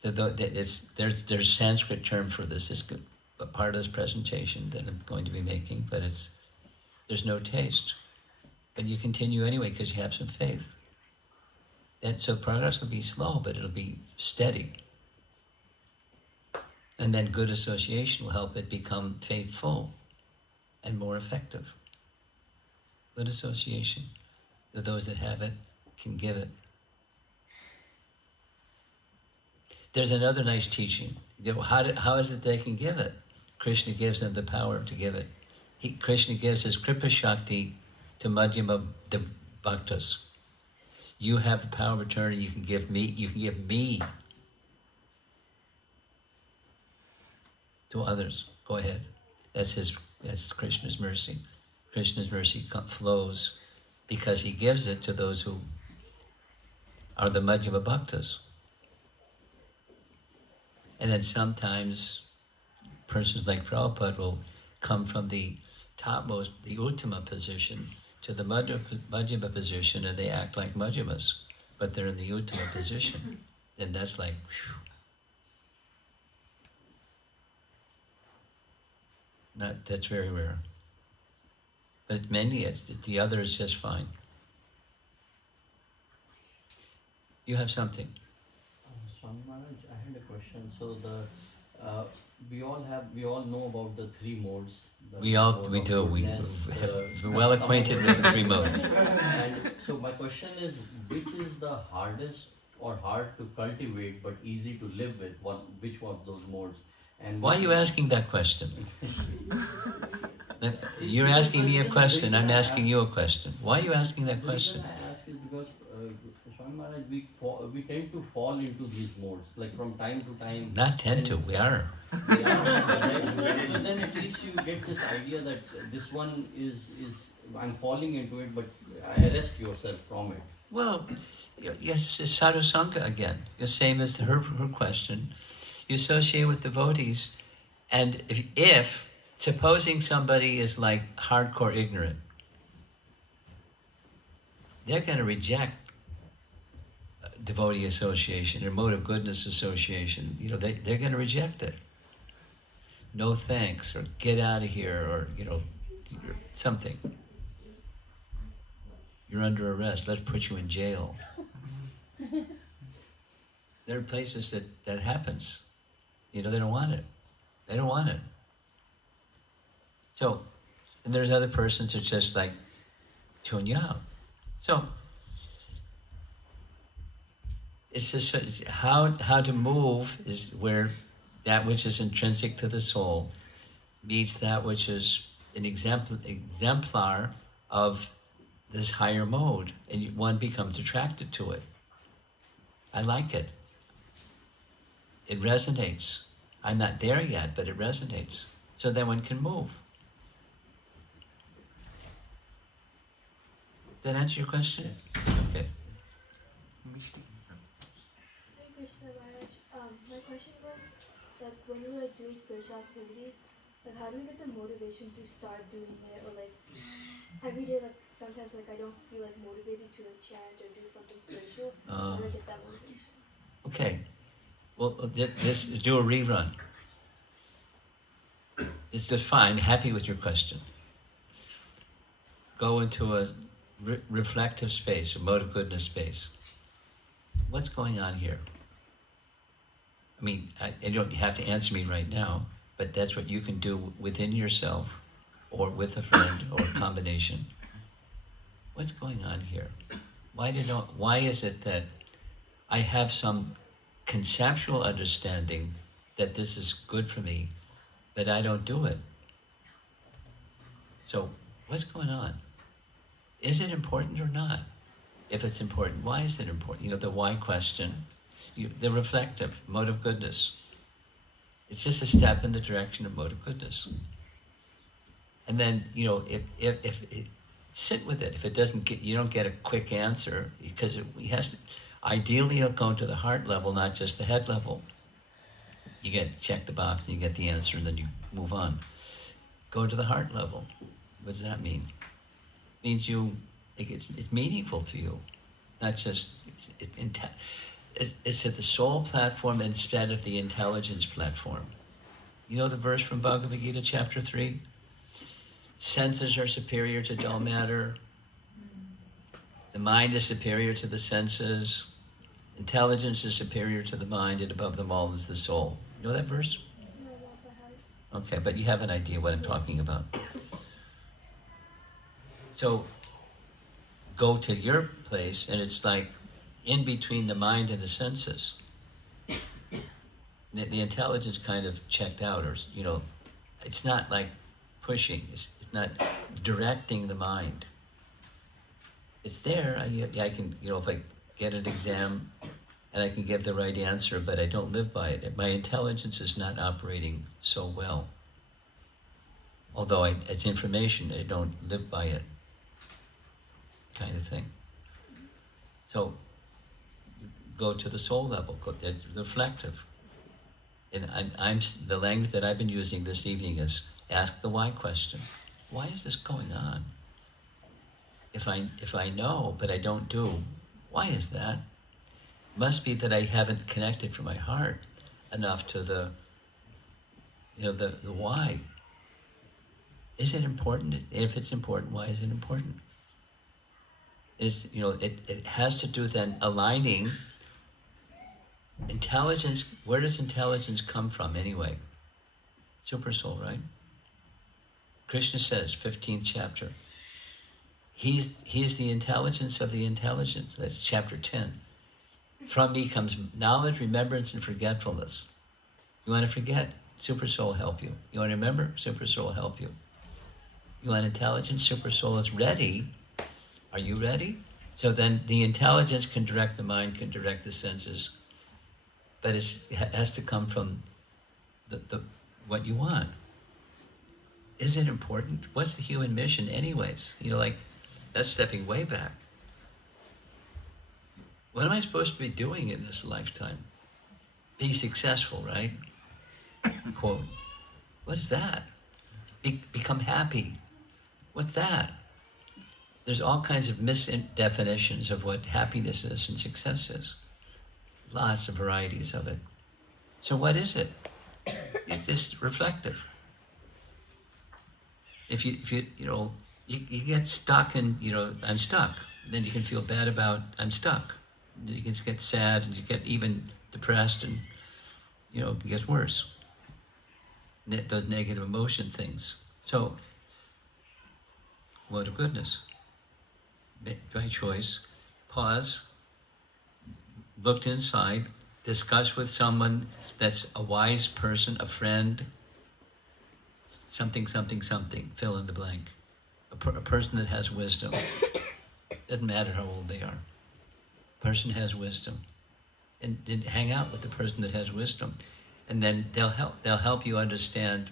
So there's Sanskrit term for this. It's a part of this presentation that I'm going to be making, but there's no taste. But you continue anyway because you have some faith. And so progress will be slow, but it'll be steady. And then good association will help it become faithful and more effective. Good association. Those that have it can give it. There's another nice teaching. How is it they can give it? Krishna gives them the power to give it. Krishna gives his Kripa Shakti to Madhyama the Bhaktas. You have the power of eternity. You can give me to others. Go ahead. That's Krishna's mercy. Krishna's mercy flows because he gives it to those who are the Madhyama Bhaktas. And then sometimes persons like Prabhupada will come from the topmost, the Uttama position to the Madhyama position, and they act like Madhyamas, but they're in the Uttama position. And that's like, that's very rare. But mainly the other is just fine. You have something. Swami Maharaj, I had a question. So we all know about the three modes. We do. We're well acquainted with the three modes. And so my question is, which is the hardest or hard to cultivate but easy to live with? Which one of those modes? And why are you asking that question? You're asking me a question. I'm asking you a question. Why are you asking that question? The reason I ask is because Swami Maharaj, we tend to fall into these modes, like from time to time. Not tend to, we are. Right? So then at least you get this idea that this one is I'm falling into it, but arrest yourself from it. Well, yes, it's sadhu sangha again. The same as her question. You associate with devotees, and if supposing somebody is like hardcore ignorant, they're going to reject devotee association or mode of goodness association. They're going to reject it. No thanks, or get out of here, or something. You're under arrest. Let's put you in jail. There are places that happens. They don't want it. They don't want it. So, and there's other persons that just like tune you out. So, it's just how to move is where that which is intrinsic to the soul meets that which is an exemplar of this higher mode, and one becomes attracted to it. I like it. It resonates. I'm not there yet, but it resonates. So then one can move. Did that answer your question? Okay. Mishti. Hey Krishna Maharaj, my question was, like, when you like doing spiritual activities, like, how do we get the motivation to start doing it? Or like, every day, like, sometimes like I don't feel like motivated to like chant or do something spiritual. How do I get that motivation? Okay. Well, just do a rerun. It's just fine. Happy with your question. Go into a reflective space, a mode of goodness space. What's going on here? I mean, you don't have to answer me right now, but that's what you can do within yourself or with a friend or a combination. What's going on here? Why is it that I have some conceptual understanding that this is good for me, but I don't do it? So what's going on? Is it important or not? If it's important, why is it important? You know, the why question, the reflective, mode of goodness. It's just a step in the direction of mode of goodness. And then, you know, if sit with it. If it doesn't get, you don't get a quick answer, because it has to, ideally it'll go to the heart level, not just the head level. You check the box and you get the answer and then you move on. Go to the heart level. What does that mean? It means it's meaningful to you, not just, it's at the soul platform instead of the intelligence platform. You know the verse from Bhagavad Gita, chapter 3? Senses are superior to dull matter. The mind is superior to the senses. Intelligence is superior to the mind, and above them all is the soul. You know that verse? Okay, but you have an idea what I'm talking about. So, go to your place, and it's like in between the mind and the senses. The intelligence kind of checked out, or, you know, it's not like pushing, it's not directing the mind. It's there. I can, you know, if I get an exam and I can give the right answer, but I don't live by it. My intelligence is not operating so well. Although it's information, I don't live by it, kind of thing. So go to the soul level, go to the reflective. And I'm the language that I've been using this evening is ask the why question. Why is this going on? If I know but I don't do, why is that? Must be that I haven't connected from my heart enough to the why. Is it important? If it's important, why is it important? It has to do then aligning intelligence. Where does intelligence come from anyway? Super soul, right? Krishna says, 15th chapter, he's the intelligence of the intelligent. That's chapter 10. From me comes knowledge, remembrance, and forgetfulness. You want to forget? Super soul help you. You want to remember? Super soul help you. You want intelligence? Super soul is ready. Are you ready? So then the intelligence can direct the mind, can direct the senses, but it has to come from the what you want. Is it important? What's the human mission anyways? You know, like, that's stepping way back. What am I supposed to be doing in this lifetime? Be successful, right? Quote. What is that? Become happy. What's that? There's all kinds of misdefinitions of what happiness is and success is. Lots of varieties of it. So what is it? It's just reflective. If you get stuck in, I'm stuck. Then you can feel bad about, I'm stuck. You can get sad and you get even depressed and, it gets worse. Those negative emotion things. So, mode of goodness. By choice, pause, look inside, discuss with someone that's a wise person, a friend, something, something, something, fill in the blank. A person that has wisdom. Doesn't matter how old they are. Person has wisdom. And hang out with the person that has wisdom. And then they'll help you understand,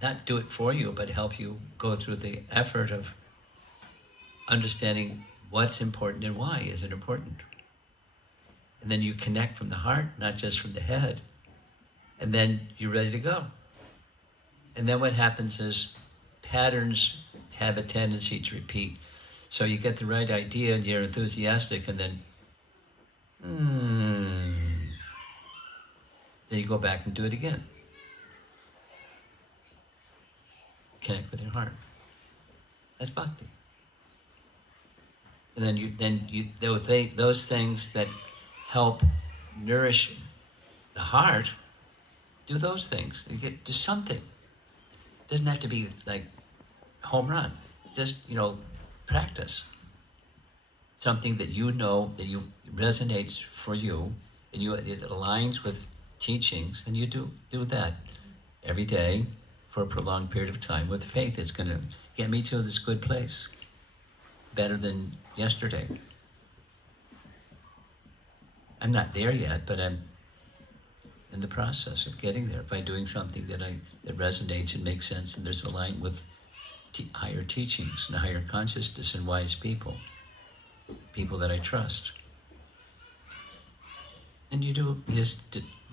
not do it for you, but help you go through the effort of understanding what's important and why is it important. And then you connect from the heart, not just from the head. And then you're ready to go. And then what happens is patterns have a tendency to repeat. So you get the right idea and you're enthusiastic, and then then you go back and do it again. Connect with your heart. That's bhakti. And then those things that help nourish the heart, do those things. You get do something. It doesn't have to be like home run. Just practice something that that resonates for you, and it aligns with teachings, and you do that every day for a prolonged period of time with faith. It's going to get me to this good place, better than yesterday. I'm not there yet, but I'm in the process of getting there by doing something that resonates and makes sense, and there's aligned with higher teachings and higher consciousness and wise people that I trust. And you just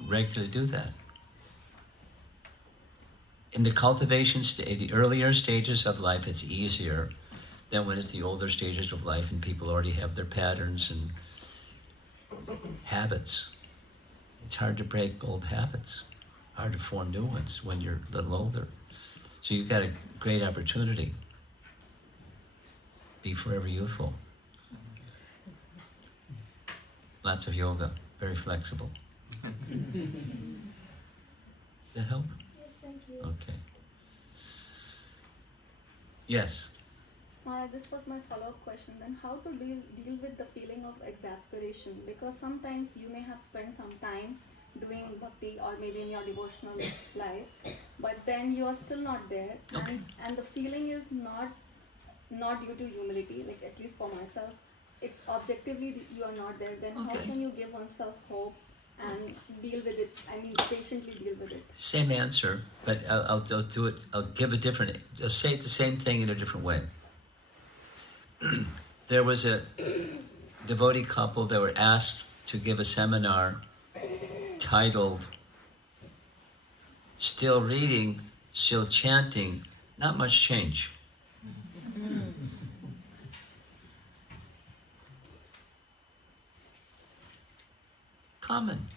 regularly do that. In the cultivation the earlier stages of life, it's easier than when it's the older stages of life and people already have their patterns and habits. It's hard to break old habits, hard to form new ones when you're a little older. So you've got a great opportunity. Be forever youthful. Lots of yoga, very flexible. Does that help? Yes, thank you. Okay. Yes. Maharaj, this was my follow-up question. Then how to deal with the feeling of exasperation? Because sometimes you may have spent some time doing bhakti or maybe in your devotional life, but then you are still not there. Okay. And the feeling is not due to humility, like at least for myself. It's objectively you are not there. Then how Okay. can you give oneself hope and deal with it? I mean, patiently deal with it. Same answer, but I'll do it. I'll give a different. I'll say the same thing in a different way. There was a devotee couple that were asked to give a seminar titled "Still Reading, Still Chanting, Not Much Change." Common.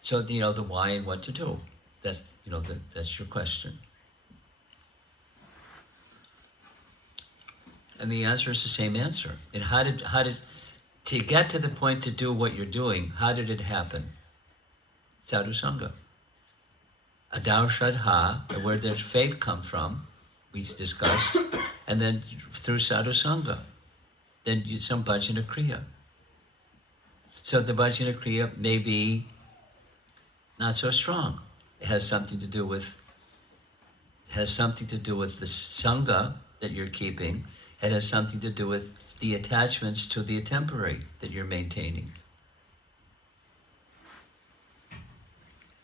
So the why and what to do. That's that's your question. And the answer is the same answer. And how did to get to the point to do what you're doing, how did it happen? Sadhu Sangha. Adar Shraddha, where does faith come from? We discussed. And then through Sadhu Sangha. Then some bhajana kriya. So the bhajana kriya may be not so strong. It has something to do with the sangha that you're keeping. It has something to do with the attachments to the temporary that you're maintaining.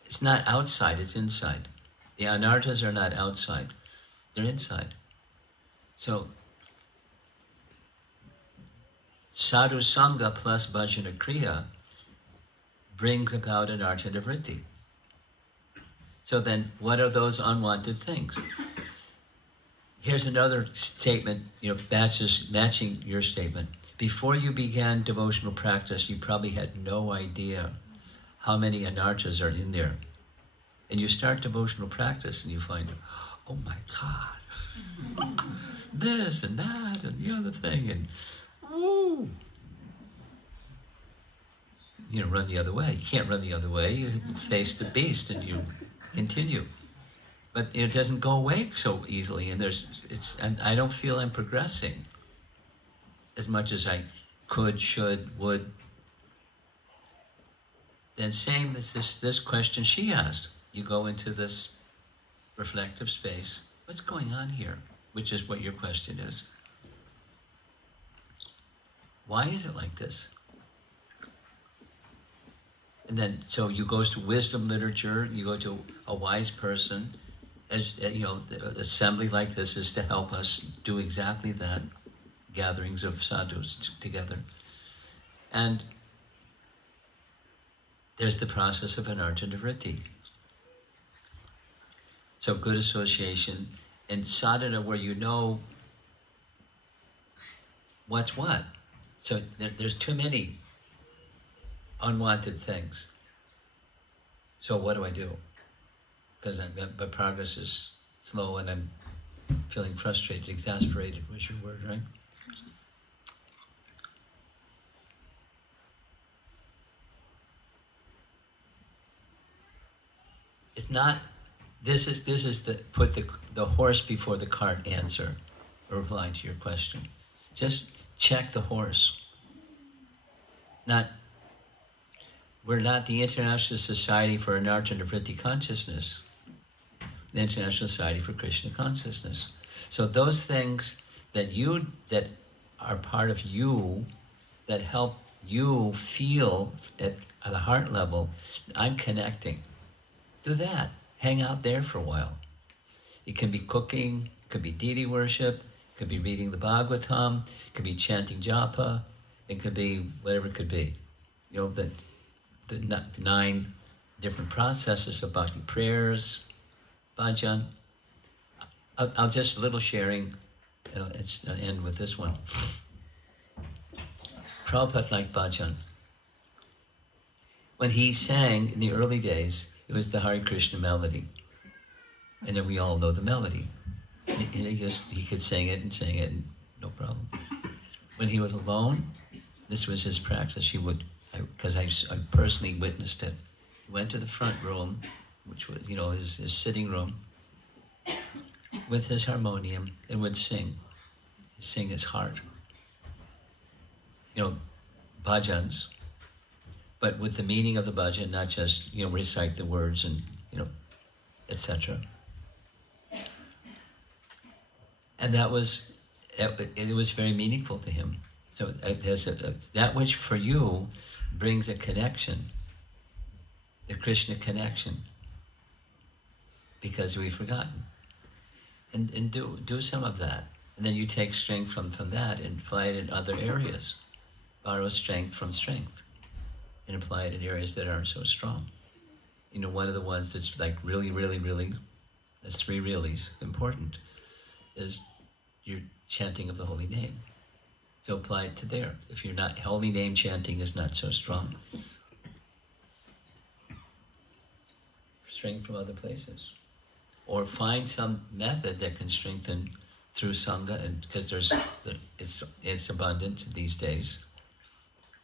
It's not outside, it's inside. The anarthas are not outside, they're inside. So Sadhu Sangha plus Bhajana Kriya brings about an archana vritti. So then, what are those unwanted things? Here's another statement, matching your statement. Before you began devotional practice, you probably had no idea how many anarthas are in there. And you start devotional practice and you find, oh my God, this and that and the other thing, and woo! Run the other way. You can't run the other way. You face the beast and you continue. But it doesn't go away so easily, and I don't feel I'm progressing as much as I could, should, would. Then same as this question she asked. you go into this reflective space. What's going on here? Which is what your question is. Why is it like this? And then, so you go to wisdom literature, you go to a wise person. As you know, the assembly like this is to help us do exactly that, gatherings of sadhus together. And there's the process of anartha nivritti. So good association and sadhana where you know what's what. So there's too many unwanted things. So what do I do? Because my progress is slow and I'm feeling frustrated, exasperated was your word, right? It's not, this is the, put the horse before the cart answer, or reply to your question. Just check the horse. We're not the International Society for Anartha Nivritti Consciousness, the International Society for Krishna Consciousness. So those things that are part of you, that help you feel at the heart level, I'm connecting. Do that. Hang out there for a while. It can be cooking, it could be deity worship, it could be reading the Bhagavatam, it could be chanting japa, it could be whatever it could be. You know, the 9 different processes of bhakti prayers, bhajan. I'll just a little sharing, I'll end with this one. Prabhupada liked bhajan. When he sang in the early days, it was the Hare Krishna melody. And then we all know the melody. And he could sing it, and no problem. When he was alone, this was his practice. He would, because I personally witnessed it. He went to the front room, which was, his sitting room, with his harmonium, and would sing his heart. Bhajans, but with the meaning of the bhajan, not just, recite the words and, etc. And it was very meaningful to him. So that which for you brings a connection, the Krishna connection, because we've forgotten. And do some of that. And then you take strength from that and apply it in other areas. Borrow strength from strength and apply it in areas that aren't so strong. One of the ones that's like really, really, really, that's 3 reallys, important, is your chanting of the holy name. So apply it to there. If you're not, holy name chanting is not so strong. Strength from other places. Or find some method that can strengthen through Sangha, and because it's abundant these days.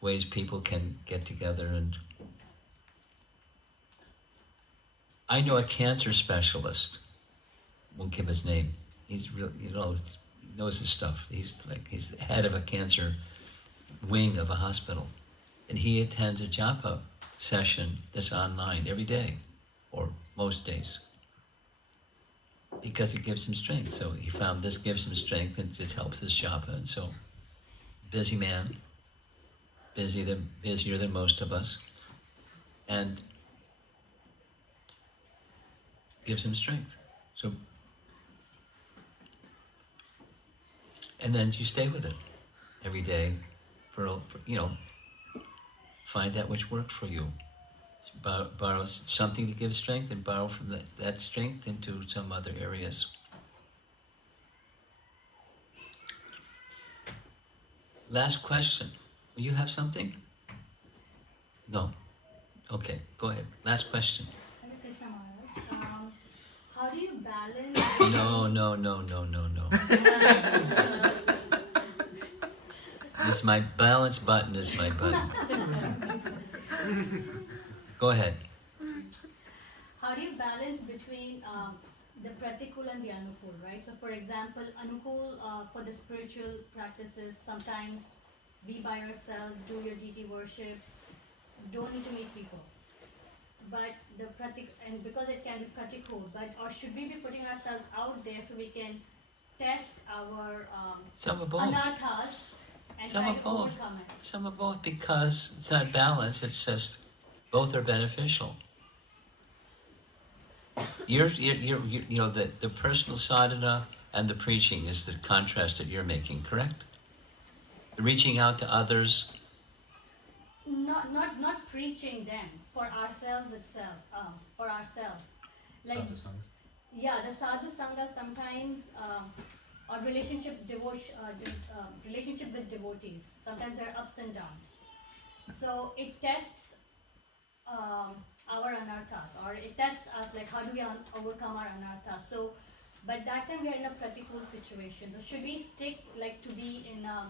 Ways people can get together. And I know a cancer specialist, won't give his name. He's really, he knows his stuff. He's the head of a cancer wing of a hospital. And he attends a japa session that's online every day, or most days, because it gives him strength. So he found this gives him strength, and it helps his japa. And so, busy man, busier than most of us, and gives him strength. So, and then you stay with it every day for find that which works for you. Borrow something to give strength, and borrow from that strength into some other areas. Last question. Will you have something? No? Okay, go ahead. Last question. Hare Krishna Maharaj. How do you balance? No. This my balance button is my button. Go ahead. How do you balance between the pratikul and the anukul, right? So for example, anukul for the spiritual practices, sometimes be by yourself, do your deity worship, don't need to meet people. but and because it can be pratikul, but or should we be putting ourselves out there so we can test our Some of both. anarthas and Some try of to both. overcome it? Some of both, because it's not balance. It's just both are beneficial. You know, the personal sadhana and the preaching is the contrast that you're making, correct? Reaching out to others. Not preaching them for ourselves itself, for ourselves. Like, yeah, the sadhu sangha sometimes, or relationship with devotees. Sometimes there are ups and downs. So it tests our anarthas, or it tests us like how do we overcome our anarthas. So, but that time we are in a pratikul situation. So should we stick like to be in a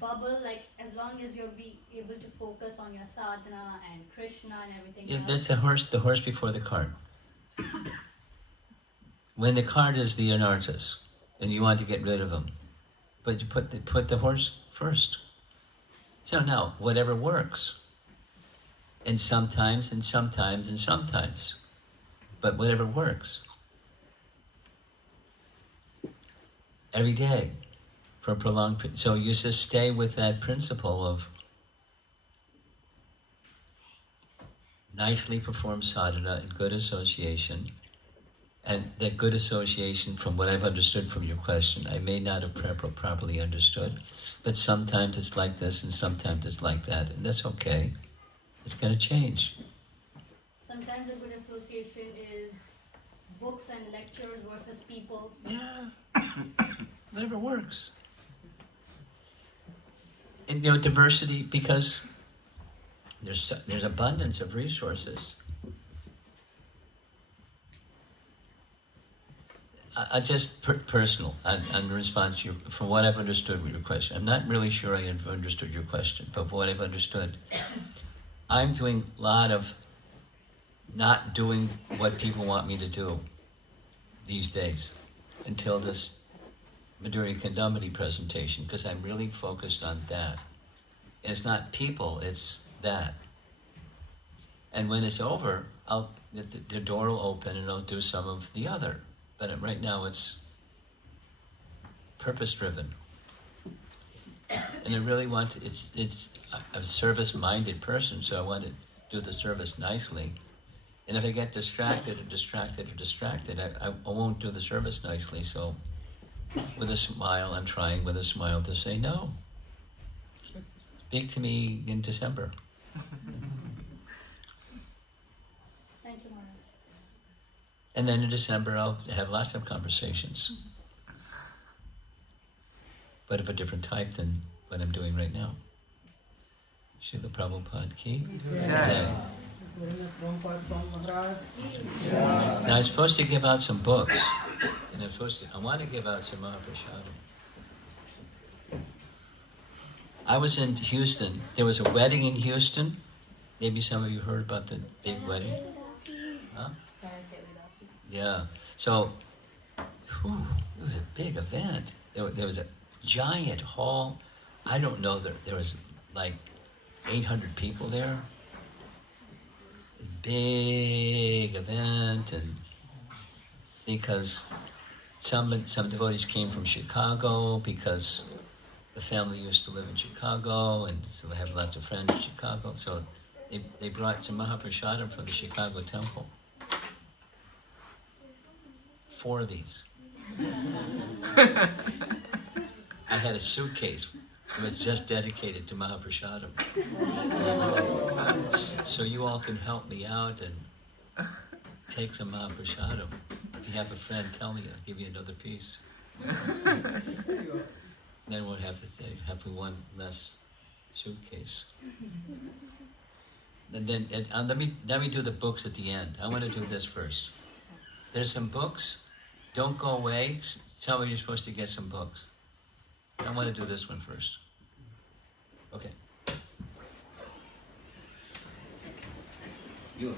bubble, like as long as you'll be able to focus on your sadhana and Krishna and everything Yeah, else? that's the horse before the cart. When the cart is the anarthas, and you want to get rid of them, but you put the horse first. So now, whatever works. And sometimes, but whatever works. Every day, for a prolonged period. So you just stay with that principle of nicely performed sadhana in good association. And that good association, from what I've understood from your question, I may not have properly understood, but sometimes it's like this and sometimes it's like that, and that's okay. It's going to change. Sometimes a good association is books and lectures versus people. Yeah, whatever works. And diversity, because there's abundance of resources. I just personal on response to from what I've understood with your question. I'm not really sure I have understood your question, but from what I've understood, I'm doing a lot of not doing what people want me to do these days until this Madhurya Kandamati presentation, because I'm really focused on that. And it's not people, it's that. And when it's over, the door will open and I'll do some of the other. But right now it's purpose-driven. And I really want to, it's a service-minded person, so I want to do the service nicely. And if I get distracted, I won't do the service nicely. So with a smile, I'm trying with a smile to say no. Speak to me in December. Thank you, Maharaj. And then in December, I'll have lots of conversations. But of a different type than what I'm doing right now. Srila Prabhupada ki jai. Now I'm supposed to give out some books. And I want to give out some Mahaprashadam. I was in Houston. There was a wedding in Houston. Maybe some of you heard about the big wedding. Huh? Yeah. So, it was a big event. There was a giant hall. I don't know, there was like 800 people there. Big event, and because some devotees came from Chicago because the family used to live in Chicago, and so they have lots of friends in Chicago. So they brought some Mahaprashadam from the Chicago temple. 4 of these. I had a suitcase that was just dedicated to Mahaprashadam. So you all can help me out and take some Mahaprashadam. If you have a friend, tell me, I'll give you another piece. Then we'll have one less suitcase. And then let me do the books at the end. I want to do this first. There's some books. Don't go away. Tell me you're supposed to get some books. I want to do this one first. Okay. You.